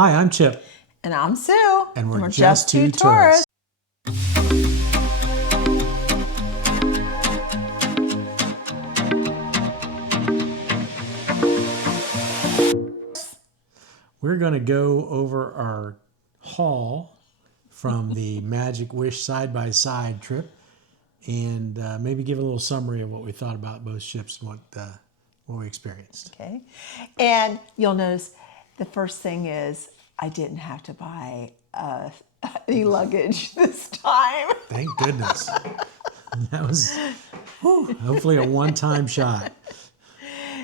Hi, I'm Chip. And I'm Sue. And we're just two tourists. We're going to go over our haul from the Magic Wish side-by-side trip and maybe give a little summary of what we thought about both ships and what we experienced. Okay. And you'll notice the first thing is I didn't have to buy any luggage this time. Thank goodness. That was hopefully a one-time shot.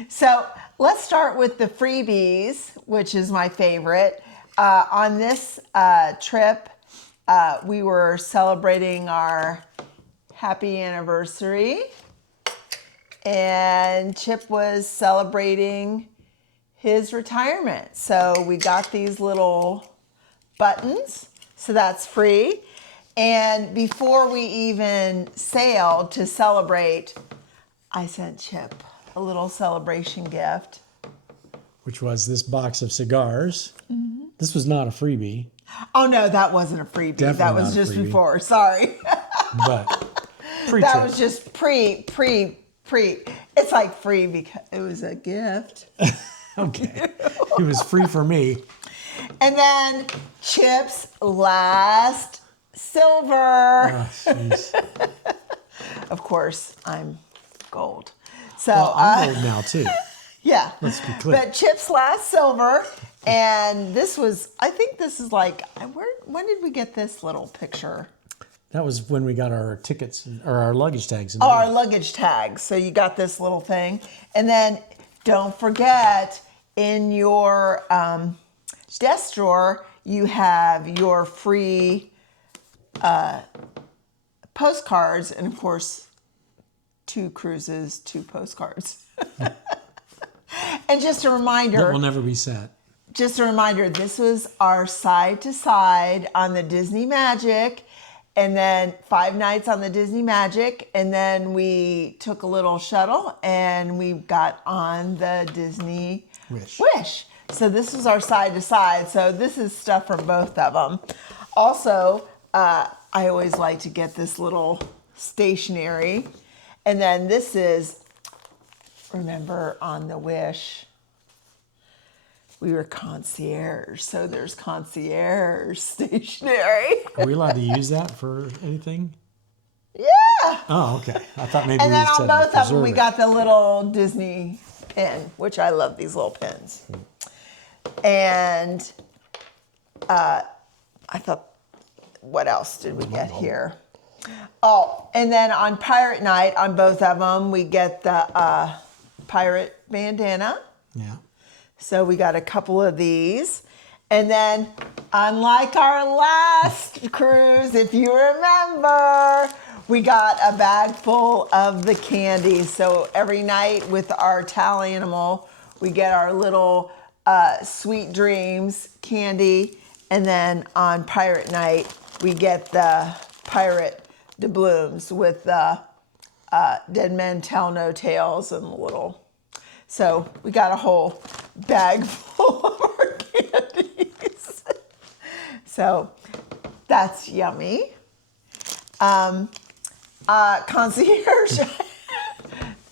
So let's start with the freebies, which is my favorite. On this trip, we were celebrating our happy anniversary, and Chip was celebrating his retirement. So we got these little buttons, so that's free. And before we even sailed to celebrate, I sent Chip a little celebration gift. Which was this box of cigars. Mm-hmm. This was not a freebie. Oh no, that wasn't a freebie. Definitely that was just before, sorry. But pre-trip. That was just pre. It's like free because it was a gift. Okay. It was free for me. And then Chip's last silver. Oh, jeez. Of course, I'm gold. So Well, I'm gold now too. Yeah. Let's be clear. But Chip's last silver, and this was, I think this is like, when did we get this little picture? That was when we got our tickets or our luggage tags. Oh, our luggage tags. So you got this little thing. And then don't forget, in your desk drawer, you have your free postcards, and of course, 2 cruises, 2 postcards. And just a reminder. That will never be set. Just a reminder, this was our side-to-side on the Disney Magic, and then 5 nights on the Disney Magic, and then we took a little shuttle and we got on the Disney Wish. So this was our side-to-side. So this is stuff from both of them. Also, I always like to get this little stationery. And then this is, remember on the Wish, we were concierge, so there's concierge stationery. Are we allowed to use that for anything? Yeah. Oh, okay. I thought maybe And we then on said both of them, we preserve it. got the little Disney pin, which I love these little pins. And I thought, what else did we get here? Oh, and then on Pirate Night, on both of them, we get the pirate bandana. Yeah. So we got a couple of these. And then, unlike our last cruise, if you remember, we got a bag full of the candies. So every night with our tally animal, we get our little Sweet Dreams candy. And then on Pirate Night, we get the Pirate doubloons with the Dead Men Tell No Tales and the little. So we got a whole bag full of our candies. So that's yummy. Concierge.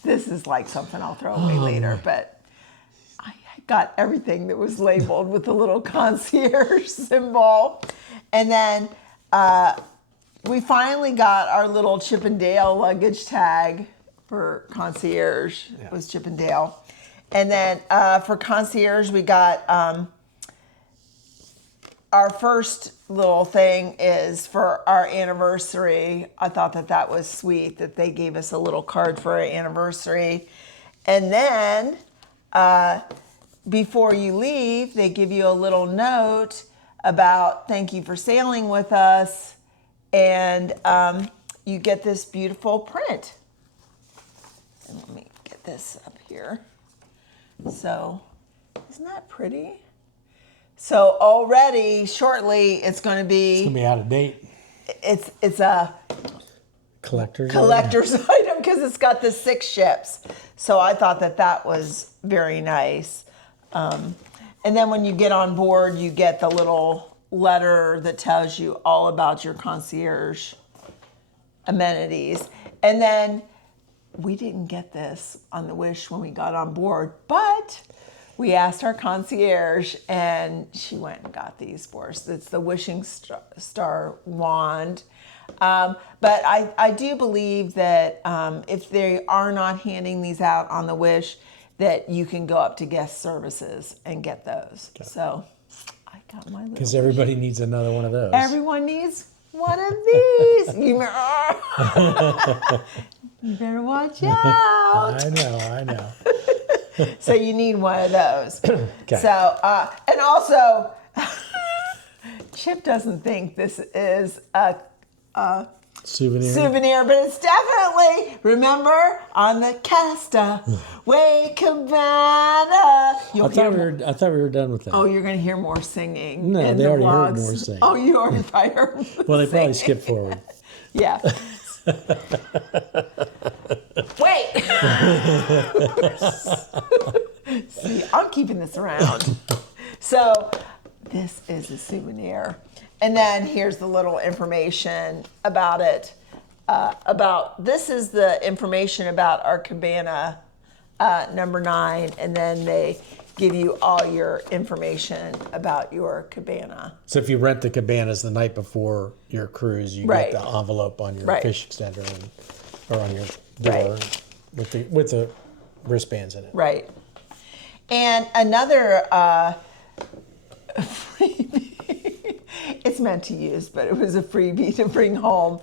This is like something I'll throw away later, but I got everything that was labeled with the little concierge symbol. And then we finally got our little Chip and Dale luggage tag for concierge. Yeah. It was Chip and Dale. And then for concierge, we got our first little thing is for our anniversary. I thought that was sweet that they gave us a little card for our anniversary. And then before you leave, they give you a little note about thank you for sailing with us. And you get this beautiful print. And let me get this up here. So, isn't that pretty? So already, shortly, it's going to be out of date. It's a collector's item because it's got the 6 ships. So I thought that was very nice. And then when you get on board, you get the little letter that tells you all about your concierge amenities. And then we didn't get this on the Wish when we got on board, but we asked our concierge and she went and got these for us. It's the Wishing Star wand. But I do believe that if they are not handing these out on the Wish, that you can go up to guest services and get those. Okay. So I got my little. Because everybody needs another one of those. Everyone needs one of these. You better watch out. I know. So you need one of those. Okay. So, and also, Chip doesn't think this is a souvenir, but it's definitely, remember, on the Castaway Cabana. I thought we were done with that. Oh, you're going to hear more singing. No, in they the already vlogs. heard more singing. Oh, you already heard more Well, they probably singing. skipped forward. Yeah. Wait. See, I'm keeping this around. So this is a souvenir. And then here's the little information about it. This is the information about our cabana number 9. And then they give you all your information about your cabana. So if you rent the cabanas the night before your cruise, you Right. get the envelope on your Right. fish extender or on your door with the wristbands in it. Right. And another freebie, it's meant to use, but it was a freebie to bring home.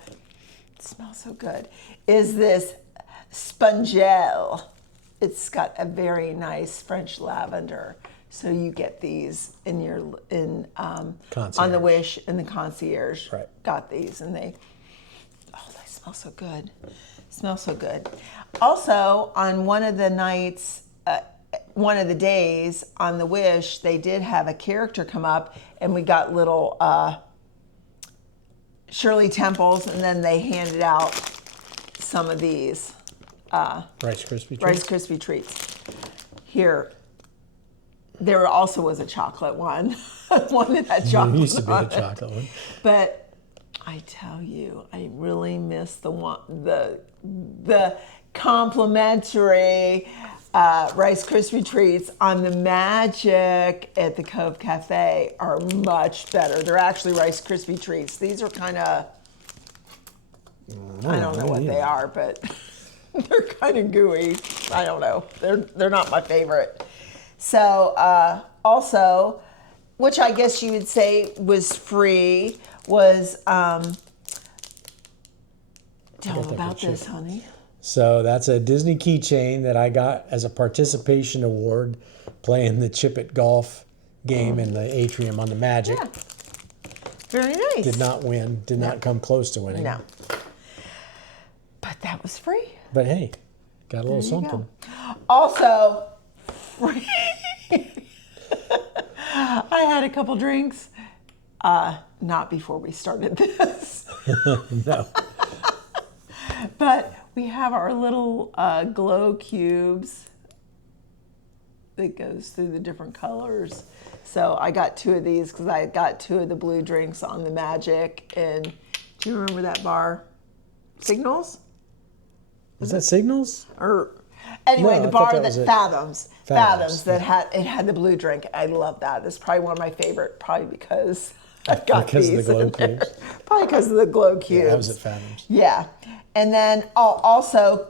It smells so good. Is this Spongel. It's got a very nice French lavender. So you get these in your on the Wish in the concierge. Right. Got these and they smell so good. Smell so good. Also, on one of the nights, one of the days on the Wish, they did have a character come up, and we got little Shirley Temples, and then they handed out some of these Rice Krispie treats. Rice Krispie treats. Here, there also was a chocolate one, one that had chocolate. There used to be on a chocolate one. But I tell you, I really miss the complimentary Rice Krispie treats on the Magic at the Cove Cafe are much better. They're actually Rice Krispie treats. These are kind of, I don't know what they are, but they're kind of gooey. I don't know. They're not my favorite. So also, which I guess you would say was free, was tell them about this, honey. So that's a Disney keychain that I got as a participation award playing the Chip It golf game in the atrium on the Magic. Yeah. Very nice. Did not win. Did not come close to winning. No. But that was free. But hey, got a little something. Also, free. I had a couple drinks. Not before we started this. No. But we have our little glow cubes that goes through the different colors. So I got 2 of these because I got 2 of the blue drinks on the Magic. And do you remember that bar? Signals? Is that Signals? Or anyway, No, the I bar thought that that was it. Fathoms Fathoms, that had the blue drink. I love that. That's probably one of my favorite, probably because I've got Because of the these glow in there. cubes? Probably because of the glow cubes. Yeah, that was at Fathoms. Yeah. And then also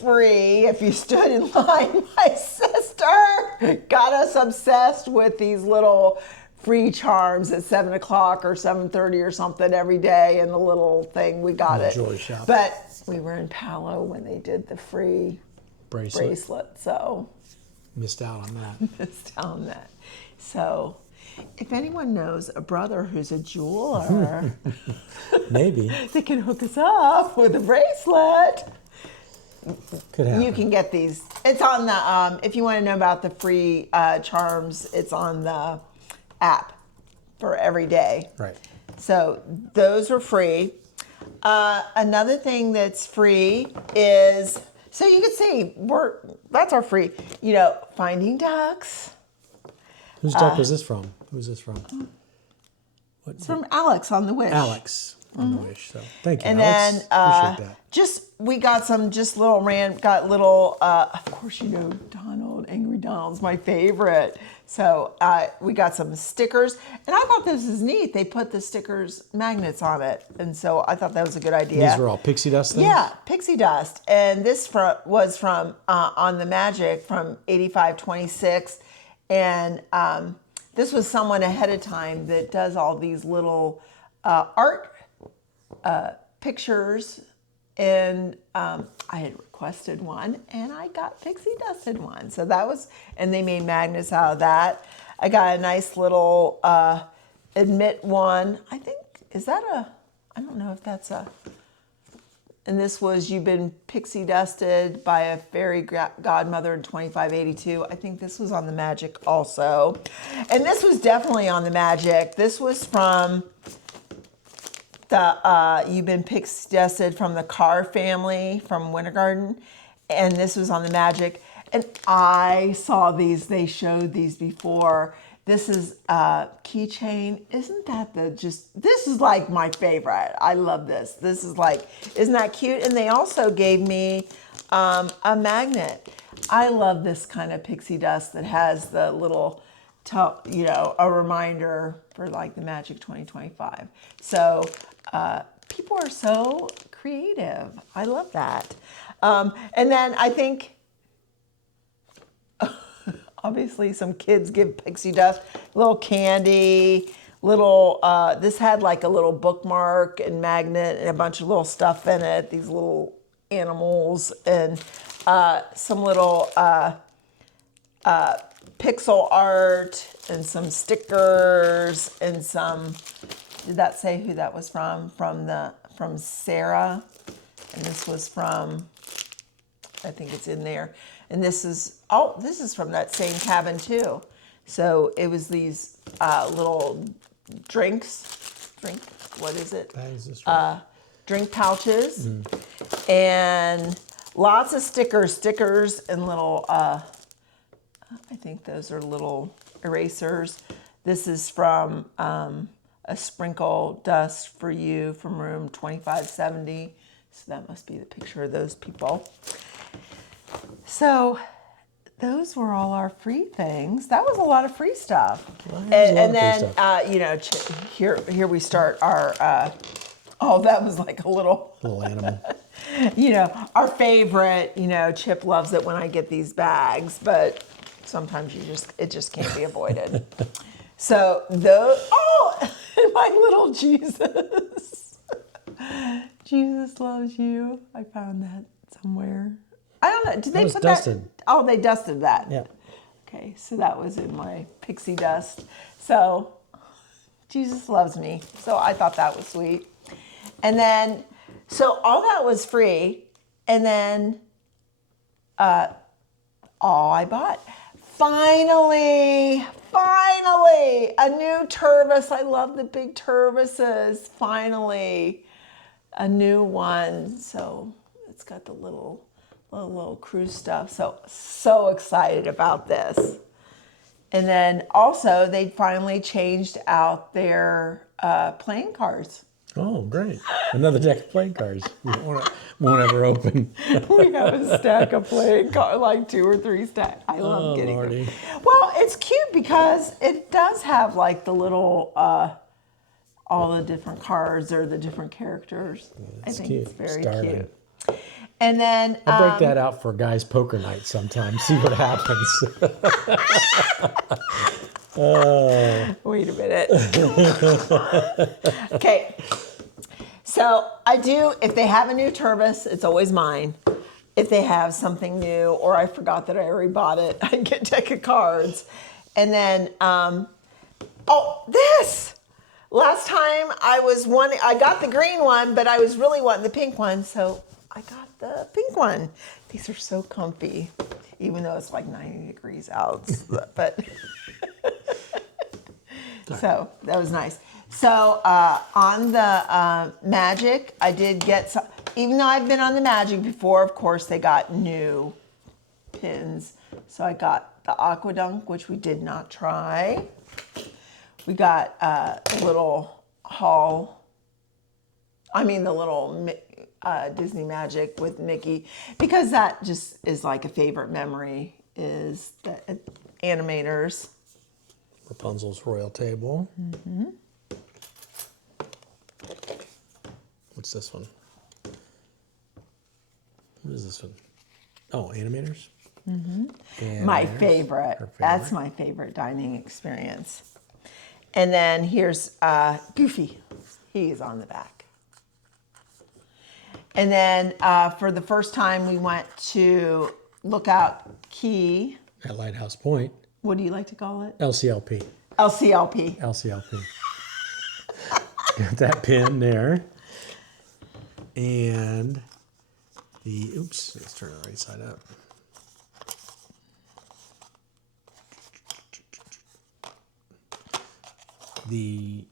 free, if you stood in line, my sister got us obsessed with these little free charms at 7 o'clock or 7:30 or something every day, and the little thing, we got it. Joy shop. But we were in Palo when they did the free bracelet, so Missed out on that. missed out on that. So if anyone knows a brother who's a jeweler, Maybe. they can hook us up with a bracelet. Could happen. You can get these. It's on the, if you want to know about the free charms, it's on the app for every day. Right. So those are free. Another thing that's free is, so you can see, that's our free, Finding Ducks, Whose deck was this from? Who's this from? It's from Alex on the Wish. Alex on the Wish. So thank you, And Alex. then Appreciate that. we got some just little of course, you know, Donald, Angry Donald's my favorite. So we got some stickers, and I thought this was neat. They put the stickers magnets on it, and so I thought that was a good idea. These were all pixie dust things? Yeah, pixie dust. And this was from On the Magic from 8526. And this was someone ahead of time that does all these little art pictures. And I had requested one, and I got pixie dusted one. So that was, and they made magnets out of that. I got a nice little admit one. I think, I don't know if that's and this was You've Been Pixie Dusted by a Fairy Godmother in 2582. I think this was on the Magic also. And this was definitely on the Magic. This was from the You've Been Pixie Dusted from the Carr family from Winter Garden. And this was on the Magic. And I saw these, they showed these before. This is a keychain. Isn't that this is like my favorite. I love this. This is like, isn't that cute? And they also gave me a magnet. I love this kind of pixie dust that has the little, a reminder for like the Magic 2025. So people are so creative. I love that. And then I think, obviously, some kids give pixie dust, little candy, this had like a little bookmark and magnet and a bunch of little stuff in it, these little animals, and some little pixel art and some stickers and some, did that say who that was from? From Sarah. And this was from, I think it's in there. And this is from that same cabin too. So it was these little what is it? Drink pouches. And lots of stickers and little, I think those are little erasers. This is from A Sprinkle Dust for You from room 2570. So that must be the picture of those people. So those were all our free things. That was a lot of free stuff. And then, here we start our, that was like a little animal. Our favorite, Chip loves it when I get these bags, but sometimes it just can't be avoided. So my little Jesus. Jesus loves you. I found that somewhere. I don't know. Did they put dusted. that? Oh, they dusted that. Yeah. Okay, so that was in my pixie dust. So Jesus loves me. So I thought that was sweet. And then, so all that was free. And then, I bought. Finally, a new Tervis. I love the big Tervises. Finally, a new one. So it's got the little cruise stuff. So excited about this. And then also they finally changed out their playing cards. Oh, great. Another deck of playing cards. We won't ever open. We have a stack of playing cards, like 2 or 3 stacks. I love getting Lordy. them. Well, it's cute because it does have like the little, all the different cards or the different characters. I think cute. it's very Starving. cute. And then I break that out for guys' poker night sometimes. See what happens. Wait a minute. Okay. So I do, if they have a new Tervis, it's always mine. If they have something new, or I forgot that I already bought it, I get a deck of cards. And then, this! Last time I got the green one, but I was really wanting the pink one, so I got the pink one. These are so comfy, even though it's like 90 degrees out. But so that was nice. So on the Magic, I did get some. Even though I've been on the Magic before, of course, they got new pins. So I got the Aquadunk, which we did not try. We got a little the little Disney Magic with Mickey, because that just is like a favorite memory, is the animators. Rapunzel's Royal Table. Mm-hmm. What's this one? What is this one? Oh, animators? Mm-hmm. My favorite. That's my favorite dining experience. And then here's Goofy. He's on the back. And then for the first time, we went to Lookout Key. At Lighthouse Point. What do you like to call it? LCLP. LCLP. LCLP. Got that pin there. And let's turn it right side up. The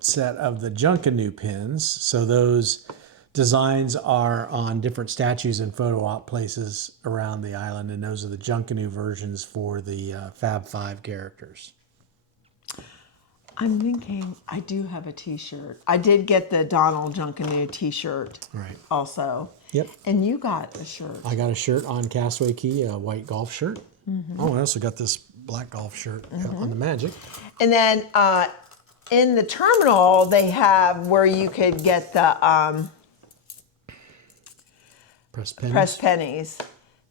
set of the Junkanoo pins. So those designs are on different statues and photo op places around the island, and those are the Junkanoo versions for the Fab 5 characters. I'm thinking I do have a t-shirt. I did get the Donald Junkanoo t-shirt also. Yep. And you got a shirt. I got a shirt on Castaway Key, a white golf shirt. Mm-hmm. Oh, I also got this black golf shirt on the Magic. And then in the terminal, they have where you could get the pressed pennies.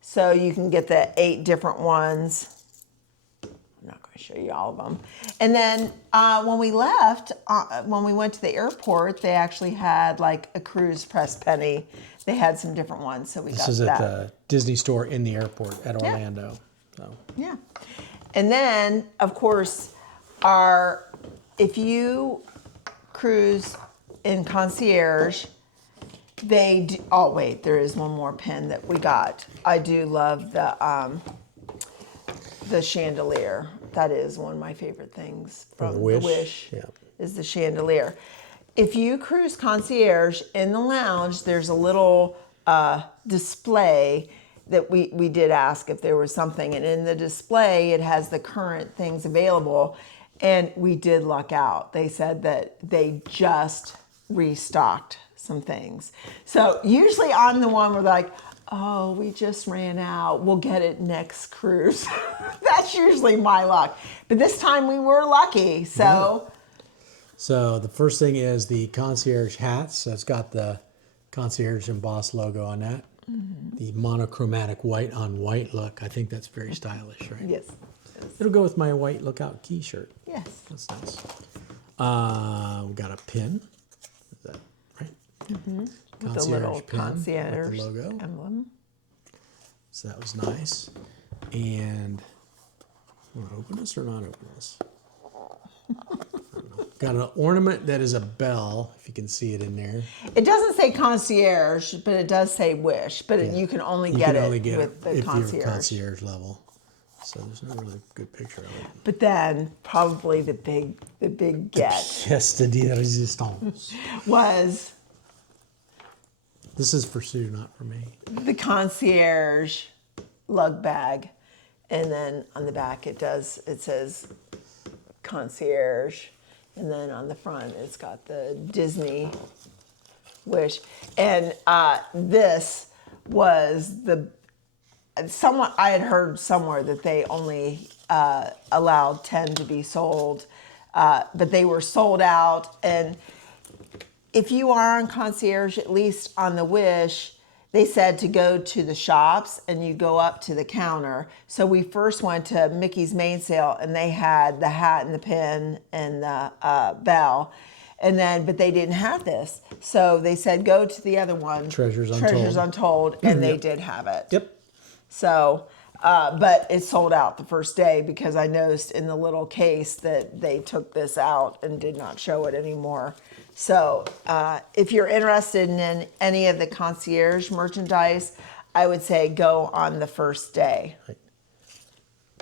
So you can get the 8 different ones. I'm not going to show you all of them. And then when we left, when we went to the airport, they actually had like a cruise pressed penny. They had some different ones, so we got that. This is at the Disney store in the airport at Orlando. So. Yeah. And then, of course, if you cruise in concierge, oh wait, there is one more pin that we got. I do love the chandelier. That is one of my favorite things from the Wish. Yeah. Is the chandelier. If you cruise concierge in the lounge, there's a little display that we did ask if there was something, and in the display it has the current things available, and we did luck out. They said that they just restocked some things. So usually I'm the one where like, oh, we just ran out, we'll get it next cruise. That's usually my luck, but this time we were lucky. So So the first thing is the concierge hats. So it's got the concierge embossed logo on that. Mm-hmm. The monochromatic white on white look. I think that's very stylish, right? Yes. It'll go with my white Lookout Key shirt. Yes. That's nice. We got a pin. Is that right? Mm-hmm. With the little concierge with the logo emblem. So that was nice. And you want to open this or not open this? Got an ornament that is a bell, if you can see it in there. It doesn't say concierge, but it does say Wish. But you can only get it with the concierge. You're concierge level. So there's no really good picture of it. But then probably the big get. Pièce de résistance. Was. This is for Sue, not for me. The concierge lug bag. And then on the back it says concierge. And then on the front, it's got the Disney Wish. And this was I had heard somewhere that they only allowed 10 to be sold, but they were sold out. And if you are on concierge, at least on the Wish, they said to go to the shops and you go up to the counter. So we first went to Mickey's Main Sale and they had the hat and the pin and the bell. But they didn't have this. So they said, go to the other one. Treasures Untold. And they did have it. Yep. So, but it sold out the first day because I noticed in the little case that they took this out and did not show it anymore. So if you're interested in any of the concierge merchandise, I would say go on the first day.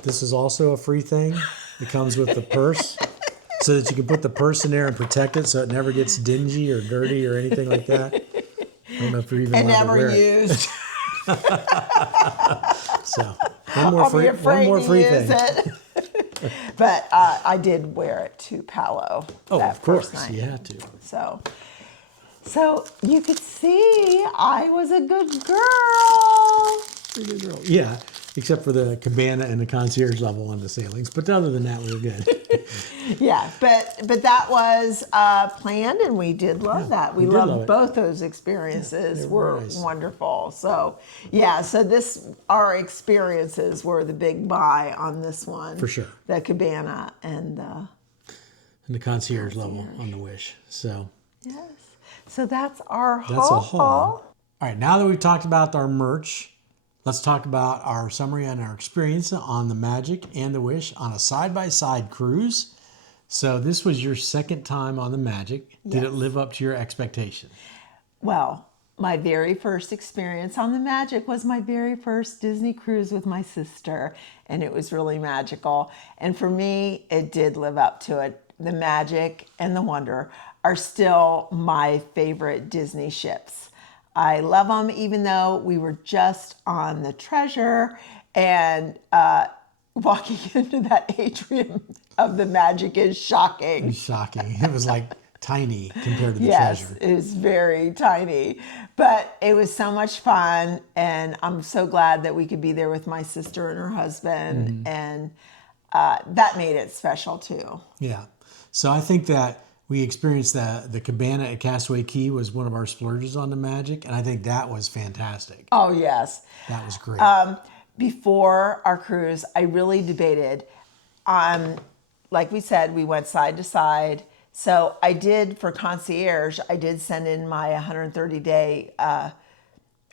This is also a free thing. It comes with the purse so that you can put the purse in there and protect it so it never gets dingy or dirty or anything like that. I don't know if you're even allowed to wear it. And never used. So I'll be one afraid more to free use thing. it. But I did wear it to Palo that Of course, first night. you had to. So you could see I was a good girl. Pretty good girl. Yeah, except for the cabana and the concierge level on the sailings. But other than that, we were good. Yeah, but that was planned, and we did love that. We we did love loved it. both those experiences. they were Were nice. wonderful. So yeah, our experiences were the big buy on this one For sure. The cabana and And the concierge level on the Wish. So yes. So that's our that's haul. a haul. All right, now that we've talked about our merch, let's talk about our summary and our experience on the Magic and the Wish on a side-by-side cruise. So this was your second time on the Magic. Did it Yes. live up to your expectation? Well, my very first experience on the Magic was my very first Disney cruise with my sister, and it was really magical. And for me, it did live up to it. The Magic and the Wonder are still my favorite Disney ships. I love them, even though we were just on the Treasure, and walking into that atrium of the Magic is shocking. Shocking. It was like tiny compared to the Yes, Treasure. it was very tiny, but it was so much fun, and I'm so glad that we could be there with my sister and her husband, and that made it special too. Yeah. So I think that we experienced the cabana at Castaway Cay was one of our splurges on the Magic, and I think that was fantastic. Oh yes. That was great. Before our cruise, I really debated on, like we said, we went side to side. So I did, for concierge, I did send in my 130-day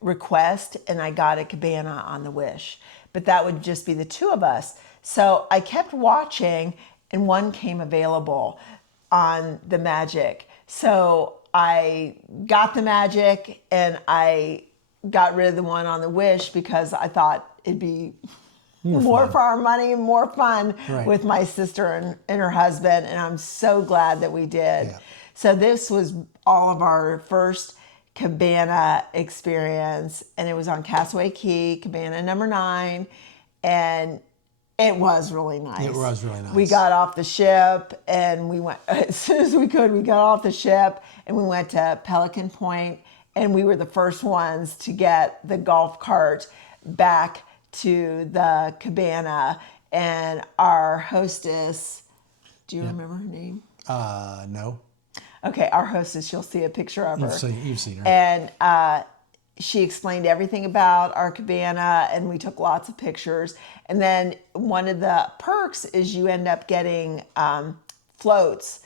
request, and I got a cabana on the Wish. But that would just be the two of us. So I kept watching, and one came available on the Magic. So I got the Magic, and I got rid of the one on the Wish because I thought it'd be more for our money and more fun Right. with my sister and her husband. And I'm so glad that we did. Yeah. So this was all of our first cabana experience, and it was on Castaway Cay, cabana number 9. And it was really nice. It was really nice. We got off the ship, and we went, as soon as we could, we got off the ship and we went to Pelican Point, and we were the first ones to get the golf cart back to the cabana. And our hostess, do you remember her name? No. Okay, our hostess, you'll see a picture of her. You've seen her. And she explained everything about our cabana, and we took lots of pictures. And then one of the perks is you end up getting floats,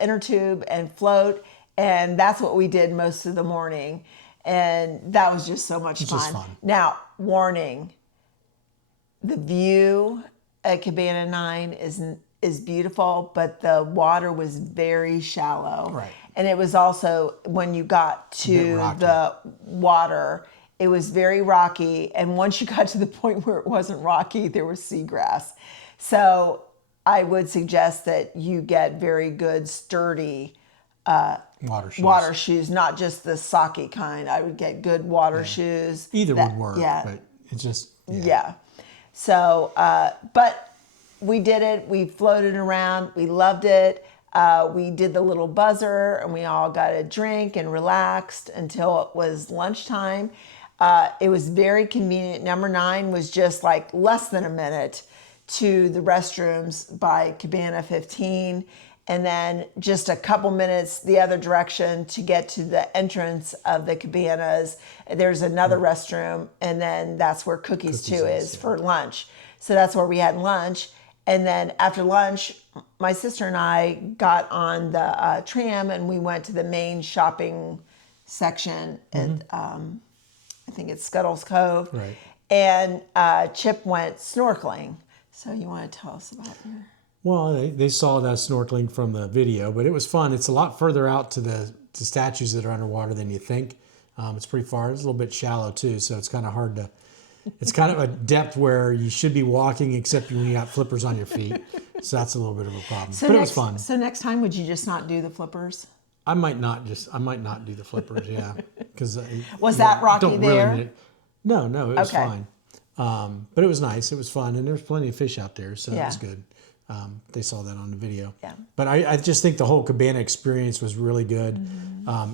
inner tube and float. And that's what we did most of the morning. And that was just so much fun. Now, warning, the view at Cabana 9 is beautiful, but the water was very shallow. Right. And it was also, when you got to the water, it was very rocky. And once you got to the point where it wasn't rocky, there was seagrass. So I would suggest that you get very good, sturdy water shoes, not just the socky kind. I would get good water shoes. Either would work, but it's just, yeah. So, but we did it. We floated around. We loved it. We did the little buzzer, and we all got a drink and relaxed until it was lunchtime. It was very convenient. Number 9 was just like less than a minute to the restrooms by Cabana 15, and then just a couple minutes the other direction to get to the entrance of the cabanas. There's another restroom, and then that's where Cookies 2 is for lunch. So that's where we had lunch. And then after lunch, my sister and I got on the tram, and we went to the main shopping section at, I think it's Scuttle's Cove. Right. And Chip went snorkeling. So you want to tell us about your... Well, they saw that snorkeling from the video, but it was fun. It's a lot further out to the statues that are underwater than you think. It's pretty far. It's a little bit shallow too, so it's kind of hard to... It's kind of a depth where you should be walking, except when you got flippers on your feet. So that's a little bit of a problem. But it was fun. So next time, would you just not do the flippers? I might not do the flippers, yeah. Because Was that rocky don't there? really No, it was fine. But it was nice. It was fun, and there was plenty of fish out there, so that was Yeah. good. They saw that on the video. Yeah. But I just think the whole cabana experience was really good.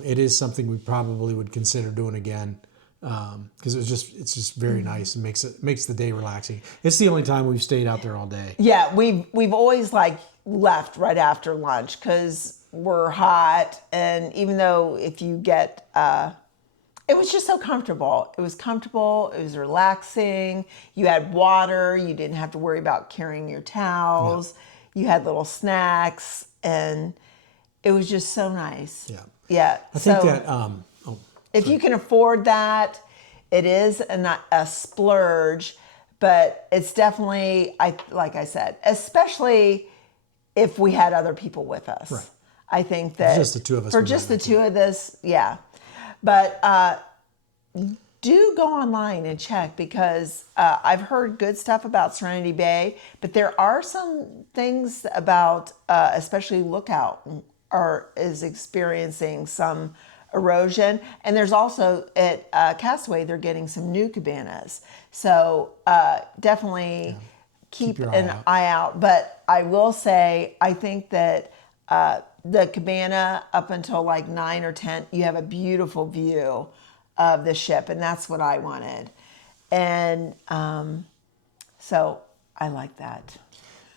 It is something we probably would consider doing again because it's just very nice and makes the day relaxing. It's the only time we've stayed out there all day. Yeah, we've always like left right after lunch because we're hot, and even though if you get, it was just so comfortable. It was comfortable. It was relaxing. You had water. You didn't have to worry about carrying your towels. You had little snacks, and it was just so nice. Yeah. Yeah. I think so that if you can afford that, it is a splurge, but it's definitely, like I said, especially if we had other people with us. Right. I think that just the two of us for would just the like two of us, yeah. But do go online and check because I've heard good stuff about Serenity Bay, but there are some things about, especially Lookout, is experiencing some erosion, and there's also at Castaway they're getting some new cabanas. So definitely keep your an eye out. eye out. But I will say, I think that the cabana up until like 9 or 10, you have a beautiful view of the ship, and that's what I wanted. And so I like that.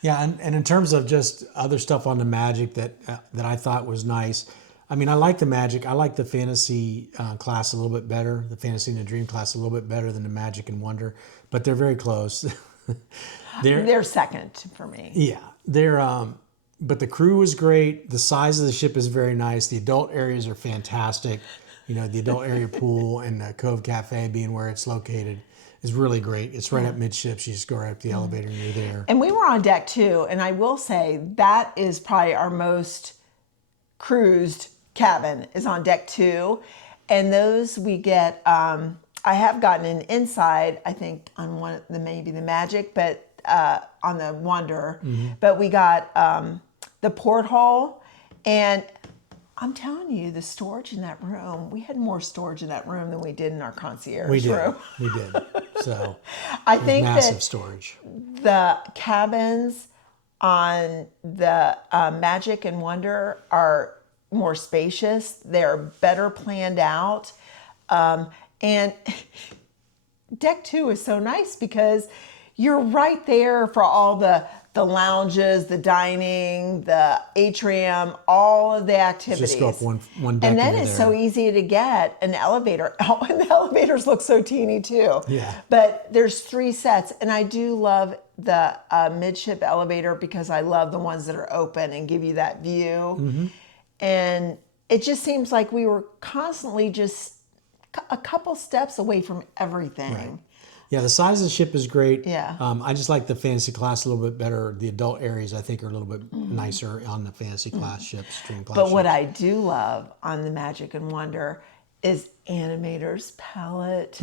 Yeah, and in terms of just other stuff on the Magic that I thought was nice, I mean, I like the Magic. I like the Fantasy class a little bit better, the Fantasy and the Dream class a little bit better than the Magic and Wonder, but they're very close. They're second for me. Yeah, but the crew is great. The size of the ship is very nice. The adult areas are fantastic. You know, the adult area pool and the Cove Cafe being where it's located is really great. It's right up midships. You just go right up the elevator and you're there. And we were on deck 2, and I will say that is probably our most cruised cabin is on deck 2. And those we get, I have gotten an inside, I think on one of the, maybe the Magic, but on the Wonder, but we got the porthole, and I'm telling you, the storage in that room, we had more storage in that room than we did in our concierge room. We did. So I think massive that storage. the cabins on the Magic and Wonder are more spacious. They're better planned out. And deck 2 is so nice because you're right there for all the lounges, the dining, the atrium, all of the activities. Just go up one deck and then and it's you're so there. easy to get an elevator. Oh, and the elevators look so teeny too. Yeah. But there's 3 sets, and I do love the midship elevator because I love the ones that are open and give you that view. And it just seems like we were constantly just a couple steps away from everything. Right. Yeah, the size of the ship is great. Yeah. I just like the Fantasy class a little bit better. The adult areas, I think, are a little bit nicer on the Fantasy class ships, Dream class But ships. what I do love on the Magic and Wonder is Animator's palette.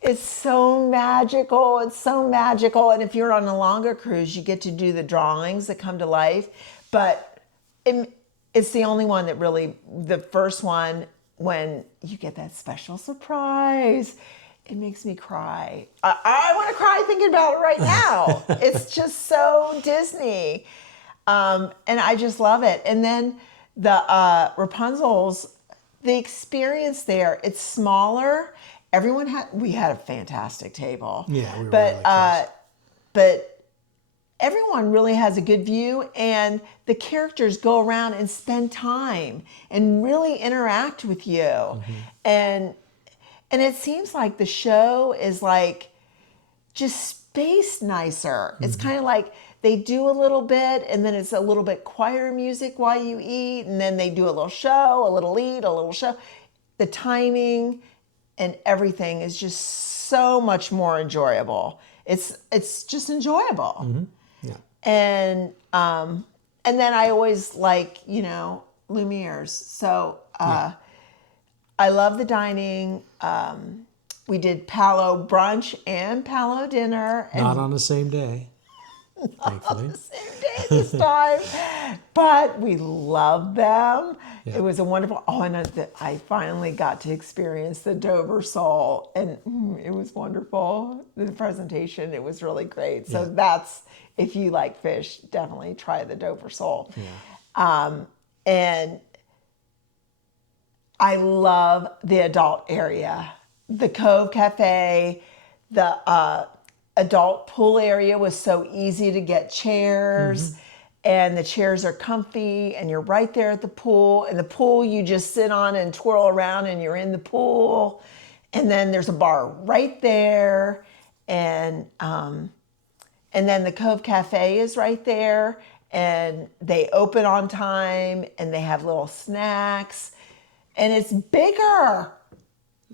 It's so magical. It's so magical. And if you're on a longer cruise, you get to do the drawings that come to life. But it's the only one that really, the first one, when you get that special surprise, it makes me cry. I want to cry thinking about it right now. It's just so Disney. And I just love it. And then the Rapunzel's, the experience there, it's smaller. We had a fantastic table. Yeah, we were but, really close. But everyone really has a good view, and the characters go around and spend time and really interact with you. And it seems like the show is like just spaced nicer. It's kind of like they do a little bit, and then it's a little bit quieter music while you eat, and then they do a little show, a little eat, a little show. The timing and everything is just so much more enjoyable. It's just enjoyable. Yeah. And then I always like, Lumiere's. So I love the dining. We did Palo brunch and Palo dinner. And Not on the same day. thankfully. Same day this time. But we loved them. Yeah. It was a wonderful, and I finally got to experience the Dover sole, and it was wonderful. The presentation, it was really great. So that's, if you like fish, definitely try the Dover sole. Yeah. And I love the adult area. The Cove Cafe, the adult pool area was so easy to get chairs. And the chairs are comfy, and you're right there at the pool. And the pool, you just sit on and twirl around, and you're in the pool. And then there's a bar right there, and then the Cove Cafe is right there, and they open on time, and they have little snacks, and it's bigger.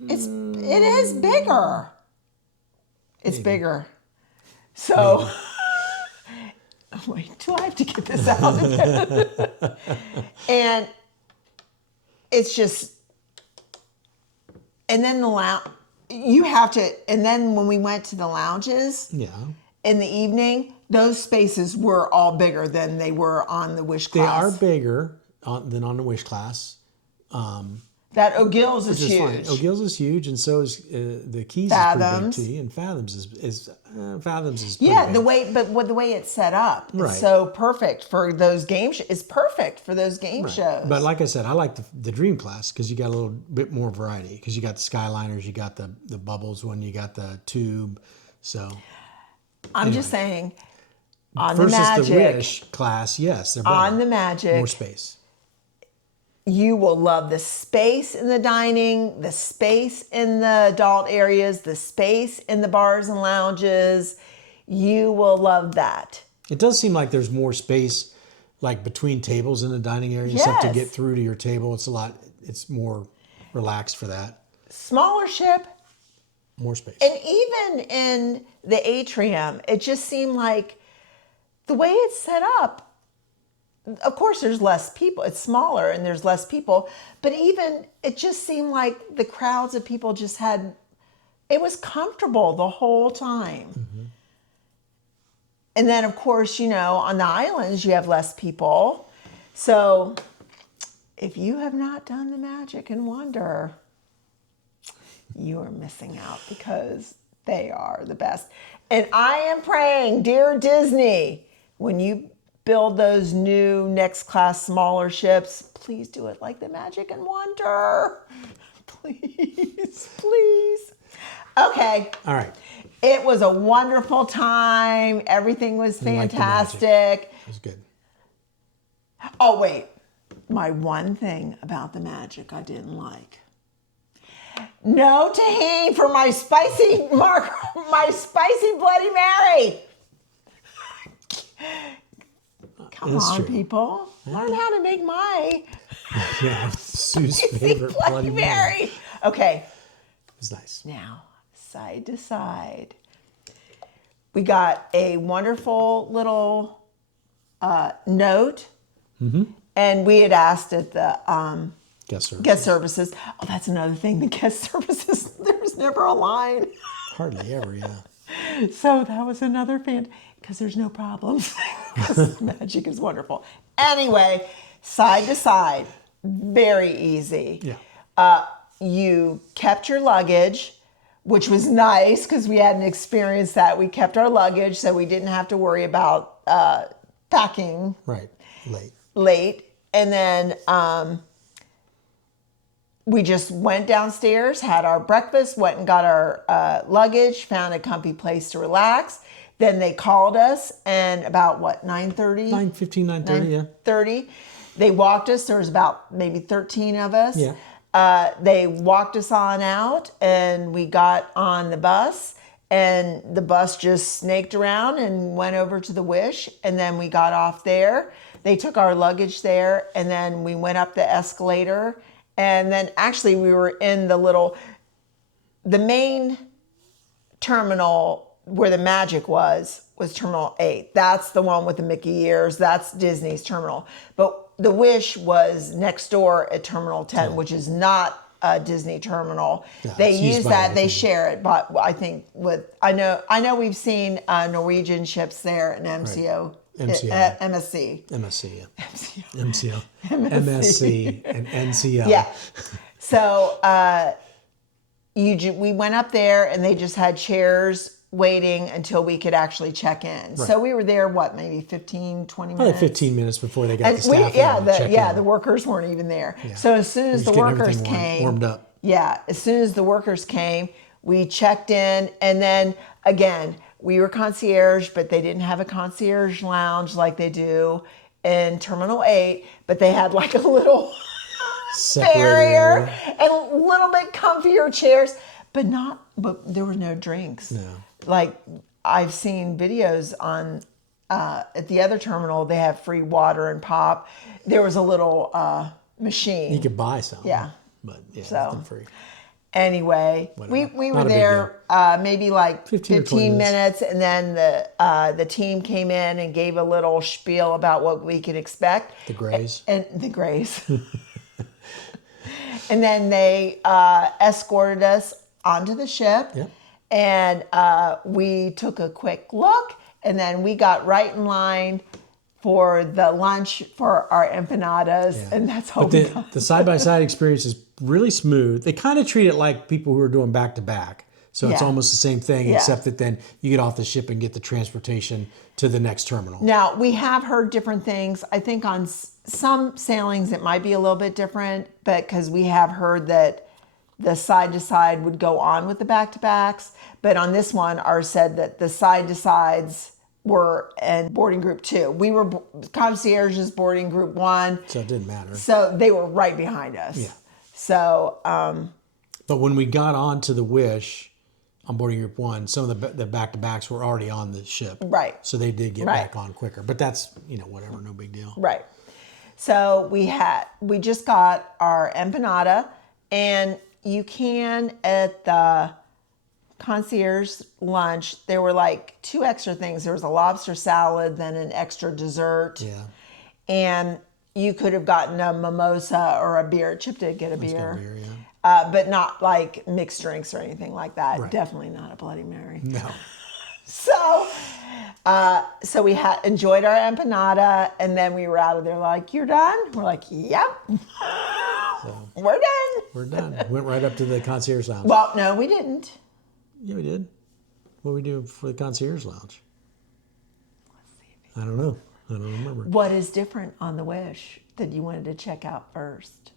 It is bigger. It's bigger. So. Wait, do I have to get this out again? And it's just, and then the lounge, you have to, and then when we went to the lounges in the evening, those spaces were all bigger than they were on the Wish class. They are bigger than on the Wish class. That O'Gill's is Which is huge. fine. O'Gill's is huge, and so is the Keys Fathoms. is pretty big too, and Fathoms is Fathoms is pretty Yeah, big. the way it's set up, Right. it's so perfect for those game shows. It's perfect for those game shows. But like I said, I like the Dream class because you got a little bit more variety. Because you got the Skyliners, you got the bubbles one, you got the tube. So I'm just saying, on versus the Magic, the Wish class, yes, they're better. on the Magic, more space. you will love the space in the dining, the space in the adult areas, the space in the bars and lounges. You will love that. It does seem like there's more space, like between tables in the dining area and stuff to Yes. get through to your table. It's more relaxed for that. Smaller ship, More space. and even in the atrium, it just seemed like the way it's set up. Of course, there's less people. It's smaller and there's less people. But even, it just seemed like the crowds of people just had, it was comfortable the whole time. Mm-hmm. And then, of course, on the islands, you have less people. So if you have not done the Magic and Wonder, you are missing out because they are the best. And I am praying, dear Disney, when you build those new next class smaller ships, please do it like the Magic and Wonder. Please, please. Okay. All right. It was a wonderful time. Everything was I like the Magic. fantastic. It was good. Oh, wait. My one thing about the Magic I didn't like. No tahini for my spicy Bloody Mary. Come That's on, true. people. Learn how to make my Yeah, Sue's spicy favorite Bloody Mary. Okay, It was nice. now side to side. We got a wonderful little note, and we had asked at the Guest service. guest services. Oh, that's another thing. The guest services, there was never a line. Hardly ever, yeah. So that was another fan, because there's no problems. Because Magic is wonderful. Anyway, side to side, very easy. Yeah. You kept your luggage, which was nice because we hadn't experienced that. We kept our luggage, so we didn't have to worry about packing Right. late. And then we just went downstairs, had our breakfast, went and got our luggage, found a comfy place to relax. Then they called us, and about 9:30? 9:15, 9:30, yeah. 9:30. They walked us. There was about maybe 13 of us. Yeah. They walked us on out, and we got on the bus, and the bus just snaked around and went over to the Wish, and then we got off there. They took our luggage there, and then we went up the escalator, and then actually we were in the main terminal where the Magic was Terminal 8. That's the one with the Mickey ears. That's Disney's terminal. But the Wish was next door at Terminal 10, which is not Disney terminal. Yeah, They it's used use by that. They everything. share it, but I think I know we've seen Norwegian ships there in MCO, MCO. MSC. MSC, yeah. MCO. MCO. MSC and NCL. Yeah. So we went up there and they just had chairs waiting until we could actually check in. So we were there, maybe 15, 20 minutes? Probably 15 minutes before they got And the staff in. the workers weren't even there. Yeah. So as soon as the Just getting workers everything came, warmed up. Yeah, as soon as the workers came, we checked in, and then again, we were concierge, but they didn't have a concierge lounge like they do in Terminal 8, but they had like a little Separated barrier area. and a little bit comfier chairs, but there were no drinks. No. Like I've seen videos on at the other terminal, they have free water and pop. There was a little machine. You could buy some. Yeah. But yeah, So, nothing free. Anyway, we Not were a big there maybe like 15 or 20 15 minutes. minutes, and then the team came in and gave a little spiel about what we could expect. The Grays. And the Grays. And then they escorted us onto the ship. Yep. And we took a quick look, and then we got right in line for the lunch for our empanadas, Yeah. and that's how But we got. the side-by-side experience is really smooth. They kind of treat it like people who are doing back-to-back. So it's Yeah. almost the same thing, Yeah. except that then you get off the ship and get the transportation to the next terminal. Now, we have heard different things. I think on some sailings it might be a little bit different, but because we have heard that the side-to-side would go on with the back-to-backs. But on this one, ours said that the side-to-sides were in boarding group 2. We were concierges boarding group 1. So it didn't matter. So they were right behind us. Yeah. So, But when we got on to the Wish on boarding group 1, some of the back-to-backs were already on the ship. Right. So they did get Right. back on quicker. But that's, whatever, no big deal. right. So we just got our empanada, and you can at the concierge lunch, there were like 2 extra things. There was a lobster salad, then an extra dessert. Yeah. And you could have gotten a mimosa or a beer. Chip did get a It's got beer. beer, yeah. But not like mixed drinks or anything like that. Right. Definitely not a Bloody Mary. No. So we had enjoyed our empanada, and then we were out of there like, "You're done?" We're like, "Yep, we're done." We're done. Went right up to the concierge lounge. Well, no, we didn't. Yeah, we did. What did we do for the concierge lounge? I don't know. I don't remember. What is different on the Wish that you wanted to check out first?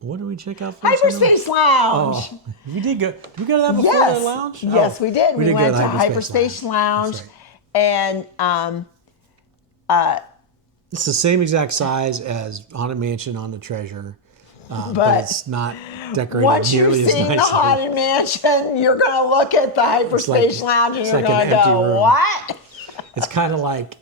What did we check out first? Hyperspace Lounge. Oh, we did go. Did we go to that before Yes. the lounge? Yes, Oh, we did. We go went to Hyperspace Lounge, That's right. and It's the same exact size as Haunted Mansion on the Treasure, but But it's not decorated once you've nearly as seen the nicely. Haunted Mansion, you're gonna look at the Hyperspace Lounge, and it's you're like an gonna empty go, room. "What?" It's kind of like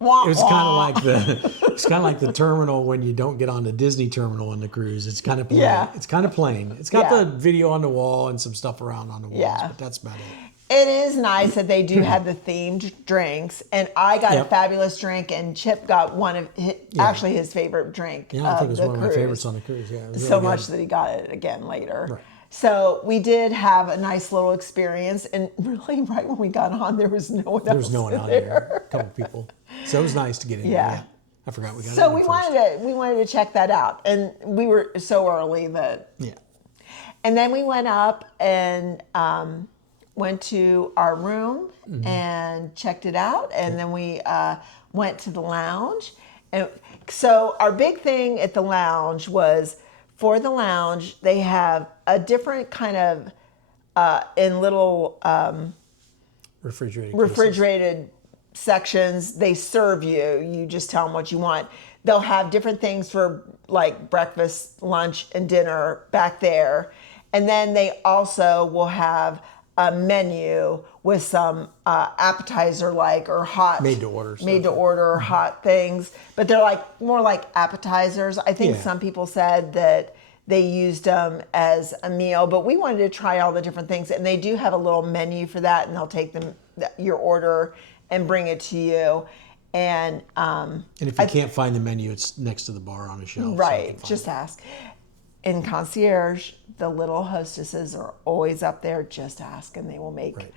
Wah, it was wah. kind of like the terminal when you don't get on the Disney terminal on the cruise. It's kind of plain. Yeah. It's kind of plain. It's got Yeah. the video on the wall and some stuff around on the walls, Yeah. but that's about it. It is nice that they do have the themed drinks, and I got a Yep. fabulous drink, and Chip got one of actually his favorite drink. Yeah, I think it was of one of the my cruise. favorites on the cruise. Yeah, it was So really much good. that he got it again later. Right. So we did have a nice little experience, and really, right when we got on, there was no one else. There was no one out there. A couple people. So it was nice to get in. Yeah. There. I forgot we got. So in we first. wanted to check that out, and we were so early that. Yeah. And then we went up and went to our room and checked it out, and then we went to the lounge. And so our big thing at the lounge was, for the lounge, they have a different kind of in little refrigerated sections. They serve you. You just tell them what you want. They'll have different things for like breakfast, lunch, and dinner back there. And then they also will have a menu with some appetizer or hot Made to order stuff. made to order hot things, but they're like more like appetizers. I think Yeah. some people said that they used them as a meal, but we wanted to try all the different things, and they do have a little menu for that, and they'll take your order and bring it to you. And And if you can't find the menu, it's next to the bar on a shelf. so you right, can find just it. ask. in concierge, the little hostesses are always up there just ask, and they will make Right.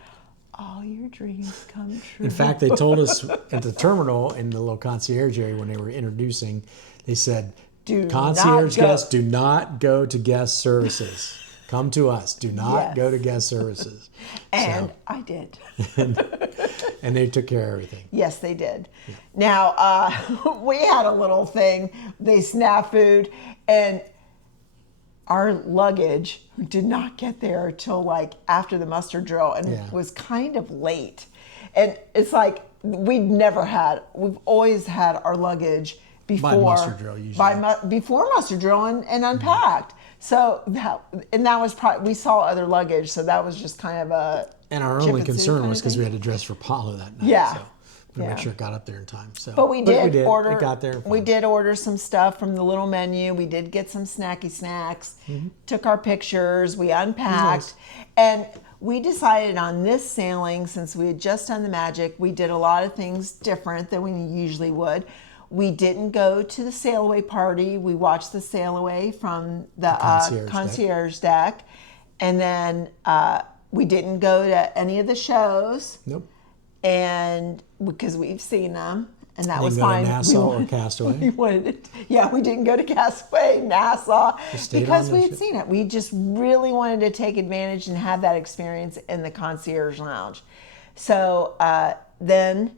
all your dreams come true. In fact, they told us at the terminal in the little concierge area when they were introducing, they said, Do concierge not go. guests, do not go to guest services. Come to us. Do not Yes. go to guest services. And I did. And they took care of everything. Yes, they did. Now, we had a little thing. They snafu'd, and our luggage did not get there till like after the muster drill, and Yeah. it was kind of late. And it's like we've always had our luggage before muster drill, usually. before muster drill and unpacked. So that was probably, we saw other luggage, so that was just kind of a And our chip only and seal concern kind was of because thing. we had to dress for Apollo that night. Yeah. So we Yeah. make sure it got up there in time. So, But we did order. It got there. We fine. did order some stuff from the little menu. We did get some snacky snacks. Took our pictures. We unpacked, and we decided on this sailing, since we had just done the Magic, we did a lot of things different than we usually would. We didn't go to the sail away party. We watched the sail away from the concierge deck, and then we didn't go to any of the shows. Nope. And because we've seen them, and that was Didn't go to fine. Nassau or We Castaway. wanted it. Yeah, we didn't go to Castaway, Nassau, stayed because on we the had ship. seen it. We just really wanted to take advantage and have that experience in the concierge lounge. So then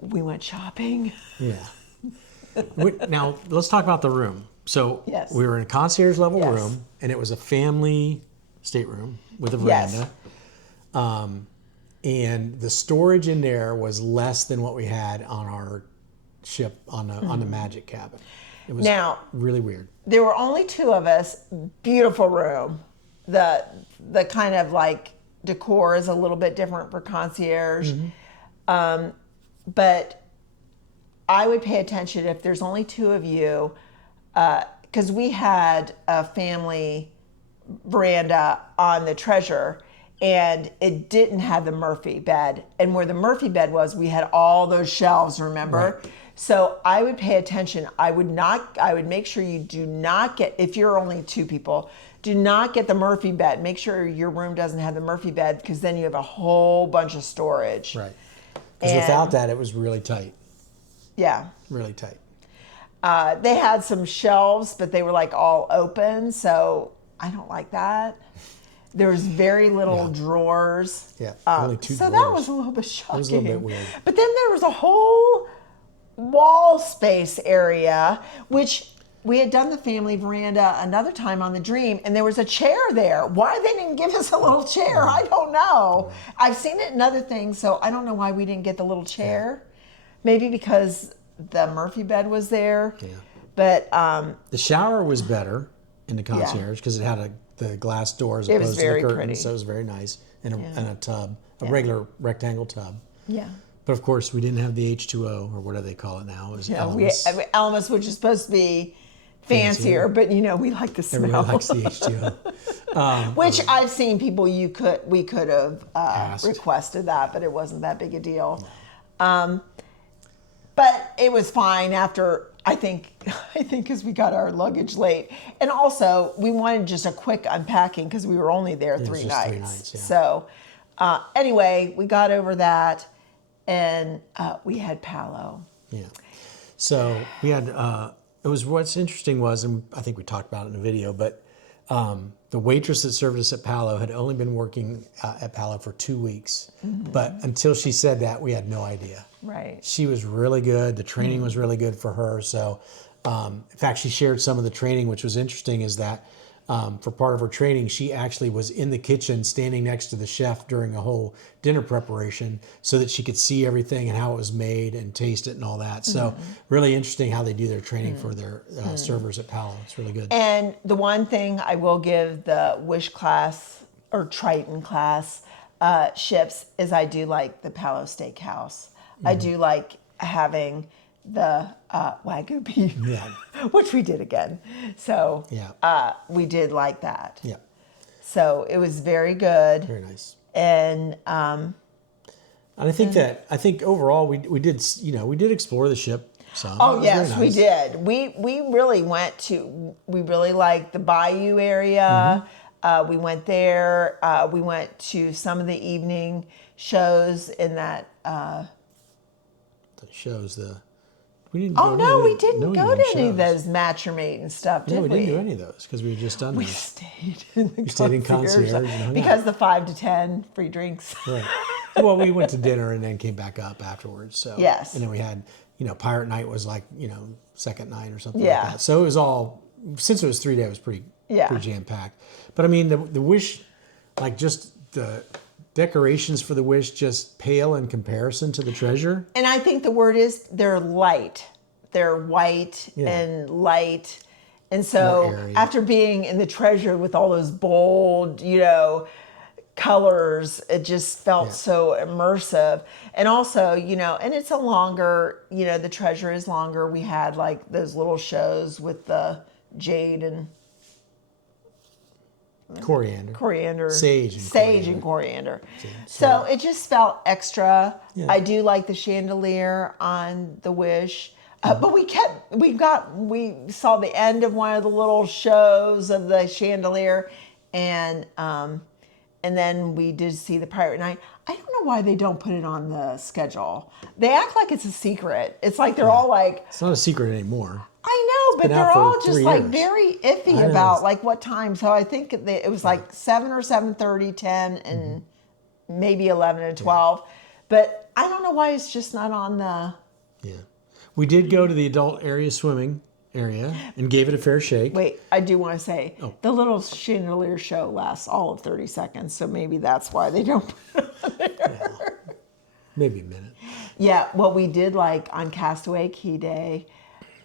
we went shopping. Yeah. Now, let's talk about the room. So Yes. we were in a concierge level Yes. room, and it was a family stateroom with a Yes. veranda. And the storage in there was less than what we had on our ship on the Magic cabin. It was Now, really weird. there were only two of us. Beautiful room. The kind of like decor is a little bit different for concierge. But I would pay attention if there's only two of you, because we had a family veranda on the Treasure, and it didn't have the Murphy bed. And where the Murphy bed was, we had all those shelves, remember? Right. So I would pay attention. I would make sure you do not get, if you're only two people, do not get the Murphy bed. Make sure your room doesn't have the Murphy bed, because then you have a whole bunch of storage. Right. Because And- without that, it was really tight. Yeah. Really tight. They had some shelves, but they were like all open, so I don't like that. There was very little drawers. Yeah, only two so drawers. that was a little bit shocking. was a little bit weird. But then there was a whole wall space area, which we had done the family veranda another time on the Dream, and there was a chair there. Why they didn't give us a little chair, I don't know. I've seen it in other things, so I don't know why we didn't get the little chair. Maybe because the Murphy bed was there. Yeah. But The shower was better in the concierge because it had the glass door as It was opposed to very the curtains, pretty. so it was very nice. And a tub, a regular rectangle tub. yeah. But of course, we didn't have the H2O or whatever they call it now. It was Yeah, Elemis. Elemis, which is supposed to be fancier, but we like the smell. Everybody likes the H2O. Which I've seen people we could have Asked. requested that, but it wasn't that big a deal. But it was fine after I think because we got our luggage late, and also we wanted just a quick unpacking because we were only there was three just nights. 3 nights, yeah. So anyway, we got over that, and we had Palo. Yeah. So we had, what's interesting was, and I think we talked about it in the video, but the waitress that served us at Palo had only been working at Palo for 2 weeks. But until she said that, we had no idea. Right. She was really good. The training was really good for her. So, in fact, she shared some of the training, which was interesting, is that for part of her training, she actually was in the kitchen standing next to the chef during a whole dinner preparation so that she could see everything and how it was made and taste it and all that. So really interesting how they do their training for their servers at Palo. It's really good. And the one thing I will give the Wish class or Triton class ships is I do like the Palo Steakhouse. I do like having the Wagyu beef, Yeah. which we did again. So Yeah. we did like that. Yeah. So it was very good. Very nice. And And I think overall we did explore the ship. So Oh it was yes, very we nice. did. We really went to. We really liked the Bayou area. We went there. We went to some of the evening shows in that. That shows the. We didn't Oh go to no, any, we didn't no go evening to any of shows. those match or mate and stuff, did No, we we? didn't do any of those because we had just done We those. stayed in the stayed in concierge and hung because out. the 5 to 10 free drinks. Right. Well, we went to dinner and then came back up afterwards. So Yes. and then we had, Pirate Night was like, second night or something Yeah. like that. So it was all, since it was 3 days, it was pretty Yeah. jam packed. But I mean, the Wish, like just the decorations for the Wish just pale in comparison to the Treasure. And I think the word is they're light. They're white Yeah. and light. And More so airy. after being in the Treasure with all those bold, colors, it just felt Yeah. so immersive. And also, and it's a longer, the Treasure is longer. We had like those little shows with the jade and Coriander. sage Sage and coriander. So- So it just felt extra. Yeah. I do like the chandelier on the Wish. But we saw the end of one of the little shows of the chandelier, and then we did see the Pirate Night. I don't know why they don't put it on the schedule. They act like it's a secret. It's like they're all like, It's not a secret anymore. I know, but been out they're for all just 3 like years. very iffy I know. about like what time. So I think it was like 7 or 7:30, 10, and maybe 11 and 12. But I don't know why it's just not on the. Yeah. We did go to the adult area swimming area and gave it a fair shake. Wait, I do want to say Oh. the little chandelier show lasts all of 30 seconds. So maybe that's why they don't put it on there. Maybe a minute. Yeah, what we did like on Castaway Key Day,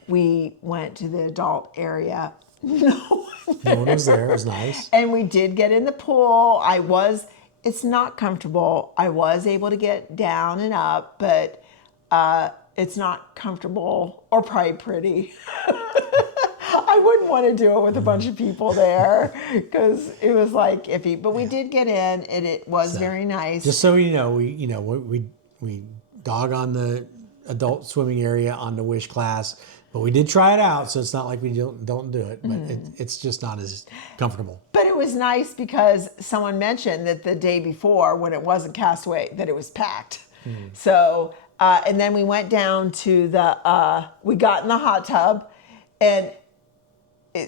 we went to the adult area. No No one was there. It was nice. And we did get in the pool. It's not comfortable. I was able to get down and up, but it's not comfortable or probably pretty. I wouldn't want to do it with a bunch of people there because it was like iffy. But we did get in, and it was very nice. Just so you know, we dog on the adult swimming area on the Wish class, but we did try it out, so it's not like we don't do it, but it's just not as comfortable. But it was nice because someone mentioned that the day before, when it wasn't Castaway, that it was packed. So, and then we went down to we got in the hot tub, and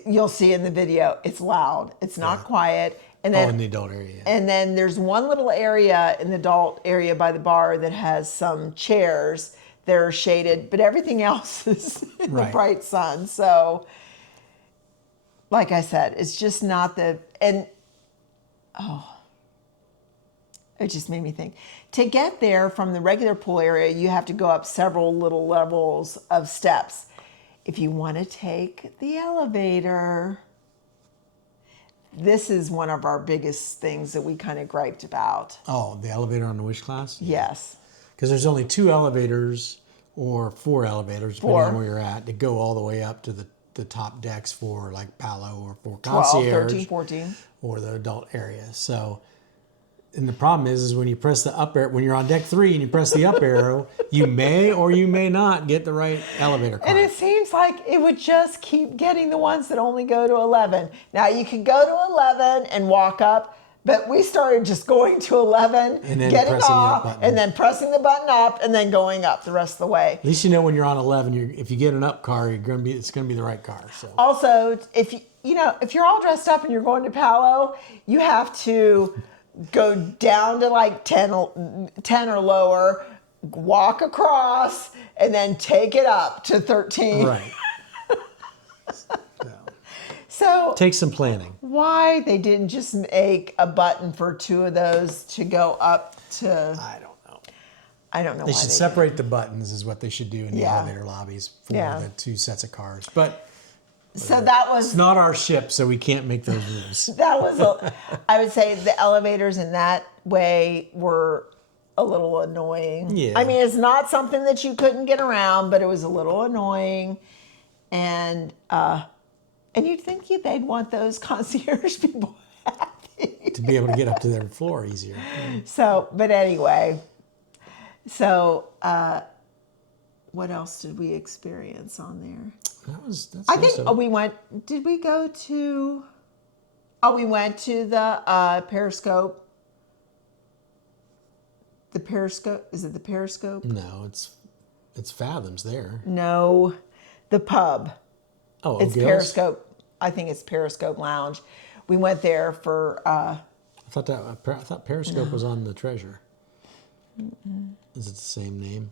you'll see in the video, it's loud. It's not quiet. And then, In the adult area. and then there's one little area in the adult area by the bar that has some chairs that are shaded, but everything else is in the Right. bright sun. So, like I said, it's just not it just made me think. To get there from the regular pool area, you have to go up several little levels of steps. If you want to take the elevator, this is one of our biggest things that we kind of griped about. Oh, the elevator on the Wish class? Yes. Because there's only 2 elevators or 4 elevators, depending 4. on where you're at, to go all the way up to the top decks for like Palo or for 12, concierge 13, 14. or the adult area. So, and the problem is when you press the up arrow, when you're on deck 3 and you press the up arrow, you may or you may not get the right elevator car. And it seems like it would just keep getting the ones that only go to 11. Now you can go to 11 and walk up, but we started just going to 11, And then getting pressing the up off, button. and then pressing the button up, and then going up the rest of the way. At least you know when you're on 11, if you get an up car, it's gonna be the right car. So Also, if you're all dressed up and you're going to Palo, you have to go down to like 10 or lower, walk across, and then take it up to 13. right. So Take some planning. why they didn't just make a button for 2 of those to go up to? I don't know. I don't know. They why should they separate the buttons is what they should do in the Yeah. elevator lobbies for Yeah. the 2 sets of cars. But didn't. So that was it's not our ship, so we can't make those rules. I would say the elevators in that way were a little annoying. Yeah. I mean, it's not something that you couldn't get around, but it was a little annoying. And you'd think they'd want those concierge people happy. To be able to get up to their floor easier. So, but anyway, so what else did we experience on there? That's I most think of it. we went. Did we go to? Oh, we went to the Periscope. The Periscope, is it the Periscope? No, it's Fathoms there. No, the pub. Oh, It's O'Gill's? Periscope. I think it's Periscope Lounge. We went there for. I thought Periscope was on the Treasure. Is it the same name?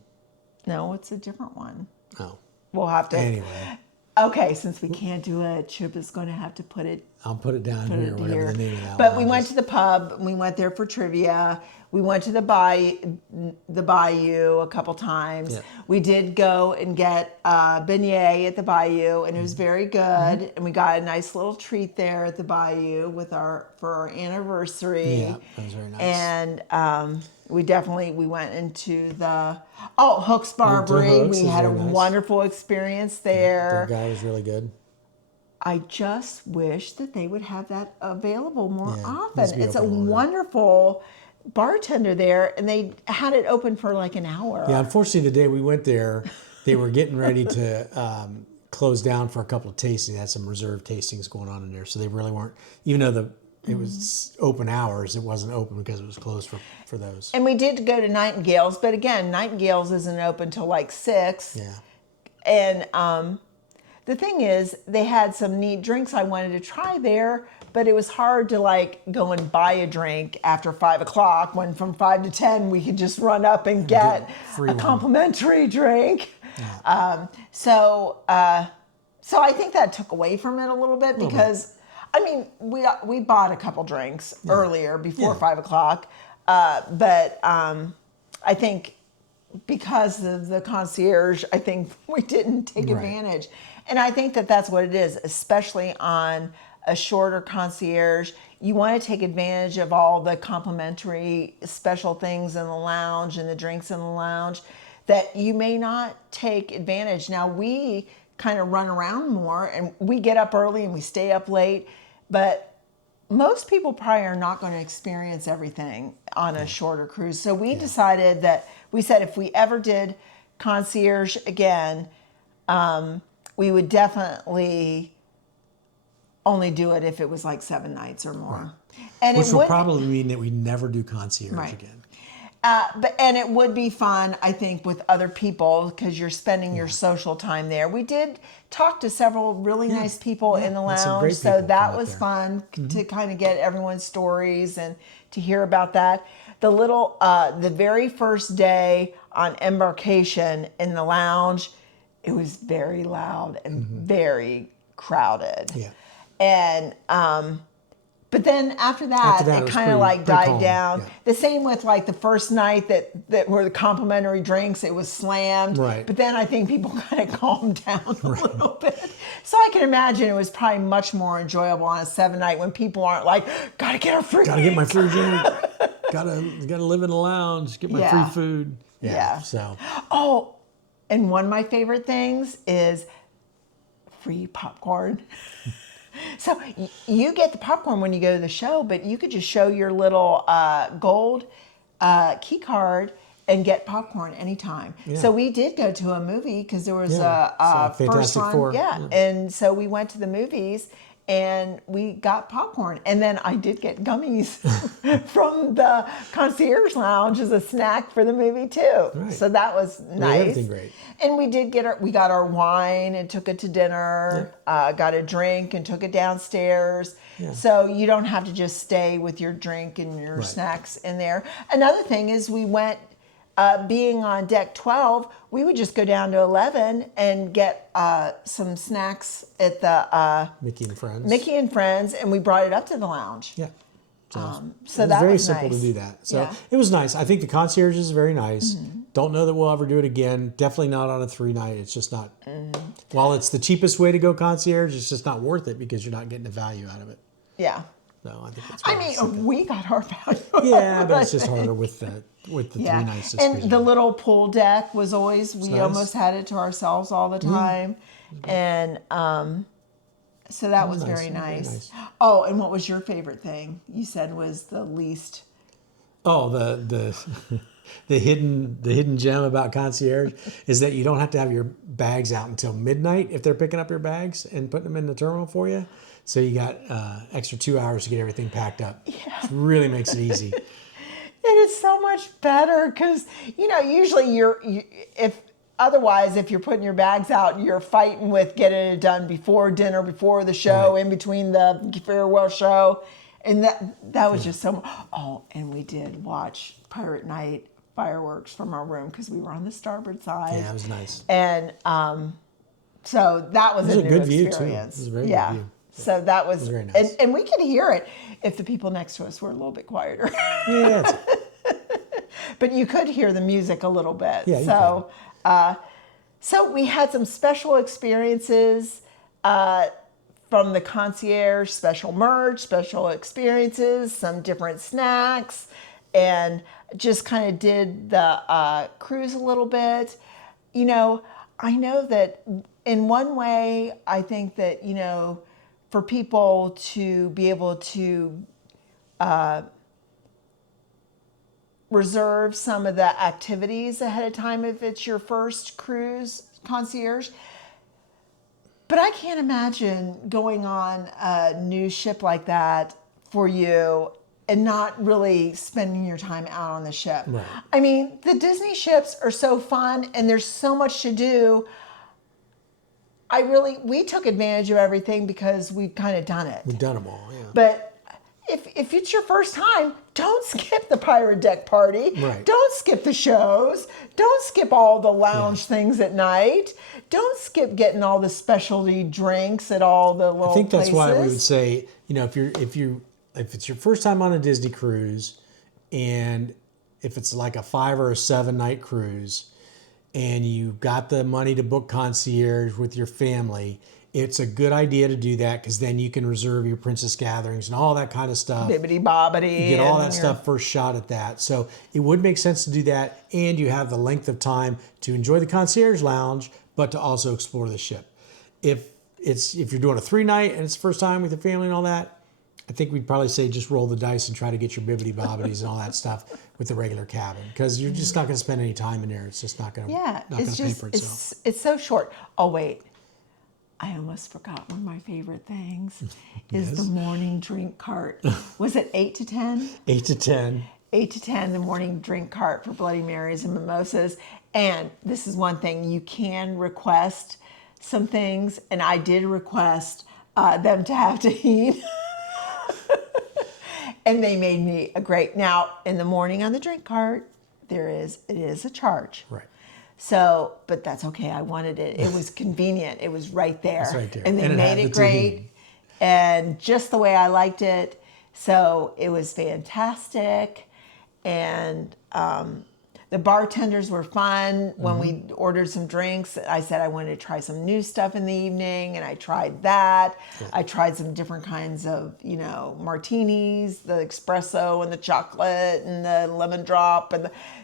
No, it's a different one. Oh, We'll have to. anyway, Okay, since we can't do it, Chip is going to have to put it I'll put it down here. Whatever the name of that. But one we went is. to the pub. We went there for trivia. We went to the bayou a couple times. Yeah. We did go and get beignet at the bayou, and it was very good. And we got a nice little treat there at the bayou for our anniversary. Yeah, that was very nice. And we went into the Hooks Barbary. Hooks We is had a very nice. wonderful experience there. The guy was really good. I just wish that they would have that available more Yeah, often. needs to be It's a open longer. wonderful bartender there, and they had it open for like an hour. Yeah, unfortunately, the day we went there, they were getting ready to close down for a couple of tastings. They had some reserve tastings going on in there, so they really weren't. Even though it was open hours, it wasn't open because it was closed for those. And we did go to Nightingale's, but again, Nightingale's isn't open till like 6. Yeah. And the thing is, they had some neat drinks I wanted to try there, but it was hard to like go and buy a drink after 5 o'clock when from 5 to 10 we could just run up and get free a one. complimentary drink. Yeah. So I think that took away from it a little bit because, I mean, we bought a couple drinks earlier before Yeah. 5 o'clock, but I think because of the concierge, I think we didn't take Right. advantage. And I think that that's what it is, especially on a shorter concierge. You want to take advantage of all the complimentary special things in the lounge and the drinks in the lounge that you may not take advantage. Now, we kind of run around more and we get up early and we stay up late, but most people probably are not going to experience everything on a shorter cruise. So we decided that we said if we ever did concierge again, we would definitely only do it if it was like 7 nights or more. And Which it will would, probably mean that we never do concierge Right. again. and it would be fun, I think, with other people because you're spending your social time there. We did talk to several really nice people in the met some lounge, great so people that from up was there. fun to kind of get everyone's stories and to hear about that. The very first day on embarkation in the lounge, it was very loud and very crowded. Yeah. And but then after that After that, it it was kind of pretty- like pretty died calm, down. yeah. The same with like the first night that were the complimentary drinks, it was slammed. Right. But then I think people kind of calmed down a little bit. So I can imagine it was probably much more enjoyable on a 7 night when people aren't like, gotta get our free. Gotta get my free drink. gotta live in the lounge. Get my Yeah. free food. Yeah. So Oh, and one of my favorite things is free popcorn. So you get the popcorn when you go to the show, but you could just show your little gold key card and get popcorn anytime. Yeah. So we did go to a movie because there was Yeah, a so first Fantastic one. Four, Yeah. yeah. And so we went to the movies and we got popcorn. And then I did get gummies from the concierge lounge as a snack for the movie too. Right. So that was nice. everything great. And we did we got our wine and took it to dinner, got a drink and took it downstairs. Yeah. So you don't have to just stay with your drink and your Right. snacks in there. Another thing is we went, being on deck 12, we would just go down to 11 and get some snacks at the Mickey and Friends. Mickey and Friends, and we brought it up to the lounge. Yeah. So So it was that very was simple nice. to do that. So Yeah. it was nice. I think the concierge is very nice. Mm-hmm. Don't know that we'll ever do it again. Definitely not on a 3-night. It's just not. Mm-hmm. While it's the cheapest way to go concierge, it's just not worth it because you're not getting the value out of it. Yeah. So I think that's. I why it's so good. mean, we got our value. Yeah, but it's just harder with the 3 nights. And the little pool deck was always, we nice. almost had it to ourselves all the time. And so that was nice, very very nice. nice. Oh, and what was your favorite thing? You said was the least. Oh, the the hidden gem about concierge is that you don't have to have your bags out until midnight if they're picking up your bags and putting them in the terminal for you. So you got extra 2 hours to get everything packed up. Yeah. It really makes it easy. It is so much better because, usually if you're putting your bags out, you're fighting with getting it done before dinner, before the show, Right. in between the farewell show. And that was just so. Oh, and we did watch Pirate Night fireworks from our room because we were on the starboard side. Yeah, it was nice. And so that was It was a a new good view, too. experience. It was a very yeah. good view. So that was very nice. and we could hear it if the people next to us were a little bit quieter. Yeah, But you could hear the music a little bit. Yeah, you so, so we had some special experiences from the concierge, special merch, special experiences, some different snacks, and just kind of did the cruise a little bit. I know that in one way, I think that, for people to be able to reserve some of the activities ahead of time if it's your first cruise concierge. But I can't imagine going on a new ship like that for you and not really spending your time out on the ship. Right. I mean, the Disney ships are so fun and there's so much to do. We took advantage of everything because we've kind of done it. we've done them all. Yeah. But if it's your first time, don't skip the pirate deck party. Right. Don't skip the shows. Don't skip all the lounge things at night. Don't skip getting all the specialty drinks at all the little I think that's places. why we would say, if it's your first time on a Disney cruise, and if it's like a 5 or a 7 night cruise, and you got the money to book concierge with your family, it's a good idea to do that because then you can reserve your princess gatherings and all that kind of stuff. Bibbidi bobbidi. You get all and that stuff first shot at that. So it would make sense to do that, and you have the length of time to enjoy the concierge lounge, but to also explore the ship. If you're doing a 3 night and it's the first time with your family and all that, I think we'd probably say just roll the dice and try to get your bibbidi bobbities and all that stuff with the regular cabin because you're just not going to spend any time in there. It's just not going to pay for itself. It's so short. Oh wait, I almost forgot one of my favorite things is Yes. the morning drink cart. Was it 8 to 10? 8 to 10. 8 to 10, the morning drink cart for Bloody Marys and mimosas. And this is one thing, you can request some things, and I did request them to have to eat. And they made me a great. Now, in the morning on the drink cart, it is a charge. Right. So, but that's okay. I wanted it. It was convenient. It was right there. It's right there. And they And it had made it the great. tahini. And just the way I liked it. So it was fantastic. And the bartenders were fun. When we ordered some drinks, I said I wanted to try some new stuff in the evening, and I tried that. Yeah. I tried some different kinds of, martinis, the espresso and the chocolate and the lemon drop,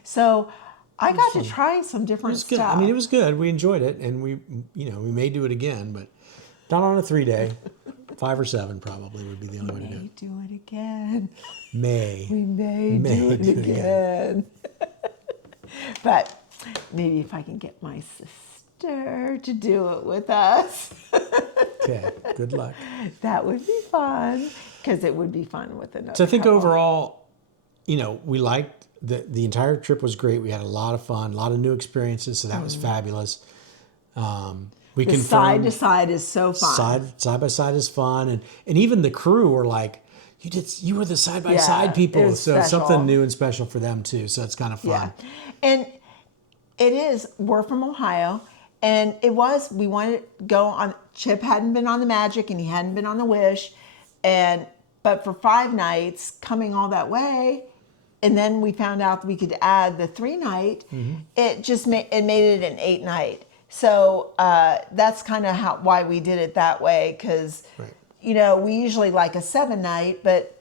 so I got to try some different It was good. stuff. I mean, it was good. We enjoyed it, and we may do it again, but not on a 3-day. 5 or 7 probably would be the only way to do We it. do it again. May. We may do it again. But maybe if I can get my sister to do it with us, Okay. Good luck. that would be fun. Because it would be fun with another So I think couple. overall, we liked the entire trip was great. We had a lot of fun, a lot of new experiences, so that was fabulous. We The confirmed side to side is so fun. side by side is fun, and even the crew were like, you were the side by side it people, was so special. something new and special for them too. So it's kind of fun. Yeah. And we're from Ohio, and we wanted to go on. Chip hadn't been on the Magic, and he hadn't been on the Wish, but for 5 nights coming all that way, and then we found out that we could add the 3 night. It just made it an 8 night. So that's kind of why we did it that way, because Right. we usually like a 7 night, but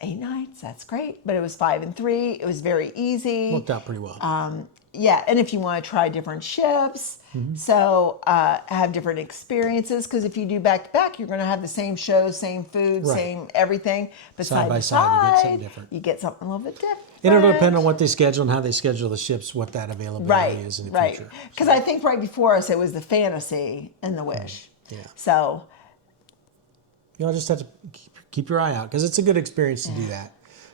8 nights, that's great. But it was 5 and 3. It was very easy. Worked out pretty well. Yeah, and if you want to try different ships, so have different experiences, because if you do back to back, you're going to have the same show, same food, Right. same everything, but Side side by to side, you get something side, different. you get something a little bit different. And it'll depend on what they schedule and how they schedule the ships, what that availability Right, is in the right. future. Because I think right before us it was the Fantasy and the Wish. Yeah. So You'll just have to keep your eye out because it's a good experience to do that.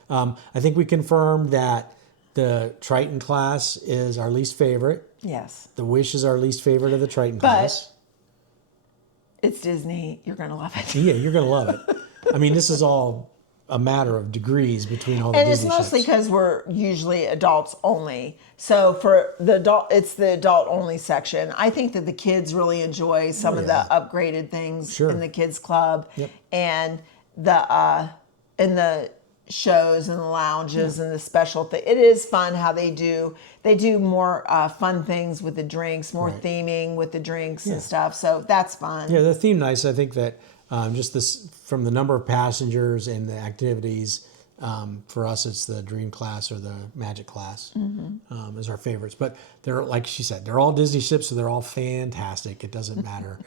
I think we confirmed that the Triton class is our least favorite. yes, The Wish is our least favorite of the Triton But- class. it's Disney. You're going to love it. Yeah, you're going to love it. I mean, this is all a matter of degrees between all the And it's Disney mostly ships. because we're usually adults only. So for the adult, it's the adult only section. I think that the kids really enjoy some of the upgraded things Sure. in the kids club, Yep. and the shows and the lounges and the special thing. It is fun how they do more fun things with the drinks, more Right. theming with the drinks and stuff. So that's fun. Yeah, the theme nice. I think that just this from the number of passengers and the activities, for us, it's the Dream class or the Magic class is our favorites. But they're, like she said, they're all Disney ships, so they're all fantastic. It doesn't matter.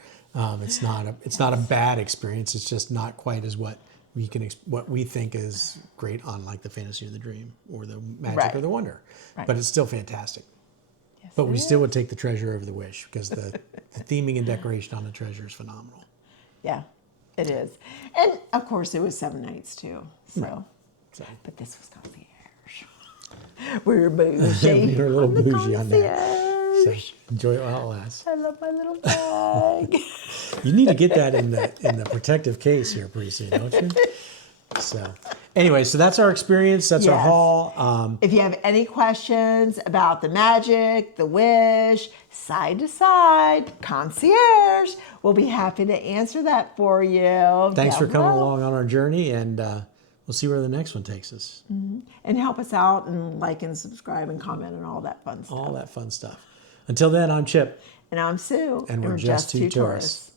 It's not a bad experience. It's just not quite as what we think is great on like the Fantasy or the Dream or the Magic Right. or the Wonder. Right. But it's still fantastic. Yes, But it we is. still would take the Treasure over the Wish because the theming and decoration on the Treasure is phenomenal. Yeah, it is. And of course, it was 7 nights too. So, So but this was concierge. We're bougie. we're a little on the bougie on that. concierge. So enjoy it while it lasts. I love my little bag. You need to get that in the protective case here pretty soon, don't you? So anyway, so that's our experience. That's our Yes. haul. If you have any questions about the Magic, the Wish, side to side, concierge, we'll be happy to answer that for you. Thanks for down coming below. along on our journey, and we'll see where the next one takes us. And help us out and like and subscribe and comment and all that fun stuff. All that fun stuff. Until then, I'm Chip. And I'm Sue. And we're just two tourists.